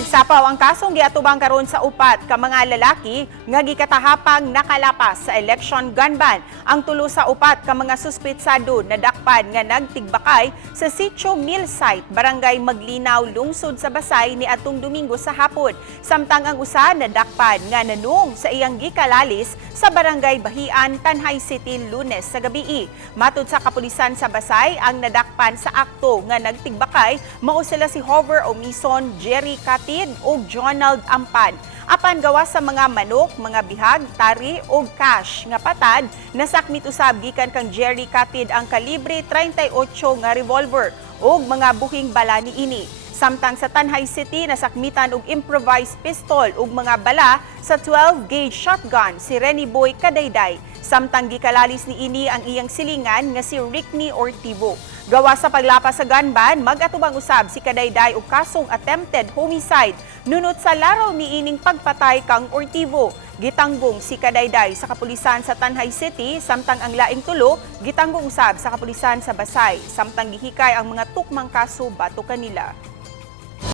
Nagsapaw ang kasong giatubang karon sa upat ka mga lalaki nga gikatahapang nakalapas sa election gun ban. Ang tulo sa upat ka mga suspetsado nadakpan nga nagtigbakay sa Sitio Mill Site, Barangay Maglinaw, lungsod sa Basay ni atong Domingo sa hapon. Samtang ang usa nadakpan nga nanung sa iyang gikalalis sa Barangay Bahian, Tanhay City, Lunes sa gabii. Matud sa kapulisan sa Basay, ang nadakpan sa akto nga nagtigbakay mao sila si Hover Omison, Jerry Katid ug Jonald Ampan. Apan gawa sa mga manok, mga bihag, tari ug cash nga patad, nasakmit usab gikan kang Jerry Katid ang kalibre 38 nga revolver ug mga buhing bala niini. Samtang sa Tanhay City, nasakmitan og improvised pistol ug mga bala sa 12-gauge shotgun si Renny Boy Kadayday. Samtang gikalalis ni ini ang iyang silingan nga si Rickney Ortivo. Gawa sa paglapas sa gun ban, mag-atubang usab si Kadayday og kasong attempted homicide nunot sa laraw ni ining pagpatay kang Ortivo. Gitanggong si Kadayday sa kapulisan sa Tanhay City, samtang ang laing tulo gitanggong usab sa kapulisan sa Basay. Samtang gihikay ang mga tukmang kaso bato kanila.